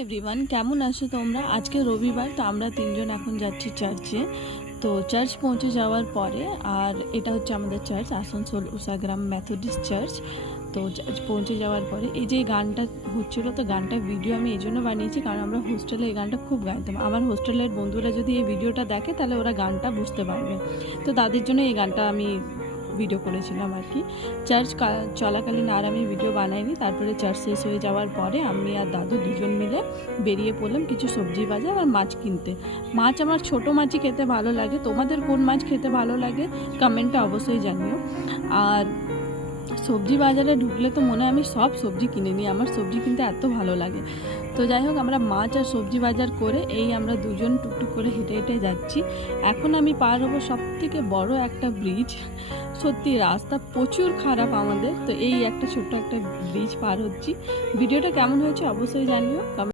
Everyone, কেমন আছো তোমরা? আজকে রবিবার, তো আমরা তিনজন এখন যাচ্ছি চার্চে। তো চার্চ পৌঁছে যাওয়ার পরে, আর এটা হচ্ছে আমাদের church, Asansol Ushagram Methodist church. তো চার্চ পৌঁছে যাওয়ার পরে এই যে গানটা হচ্ছিলো, তো গানটা ভিডিও আমি এই জন্য বানিয়েছি কারণ আমরা হোস্টেলে এই গানটা খুব গাইতাম। আমার হোস্টেলের বন্ধুরা যদি এই ভিডিওটা দেখে তাহলে ওরা গানটা বুঝতে পারবে, তো তাদের জন্য এই গানটা আমি ভিডিও করেছিলাম আর কি। চার্চ চলাকালীন আর আমি ভিডিও বানাইনি। তারপরে চার্চ শেষ হয়ে যাওয়ার পরে আমি আর দাদু দুজন মিলে বেরিয়ে পড়লাম কিছু সবজি বাজার আর মাছ কিনতে। মাছ আমার ছোটো মাছই খেতে ভালো লাগে, তোমাদের কোন মাছ খেতে ভালো লাগে কমেন্টে অবশ্যই জানিও। আর সবজি বাজারে ঢুকলে তো মনে হয় আমি সব সবজি কিনে নিই, আমার সবজি কিনতে এত ভালো লাগে। তো যাই হোক, আমরা মাছ আর সবজি বাজার করে এই আমরা দুজন টুকটুক করে হেঁটে হেঁটে যাচ্ছি। এখন আমি পার হবো সবথেকে বড় একটা ব্রিজ। সত্যি রাস্তা প্রচুর খারাপ আমাদের, তো এই একটা ছোট্ট একটা ব্রিজ পার হচ্ছি। ভিডিওটা কেমন হয়েছে অবশ্যই জানিও।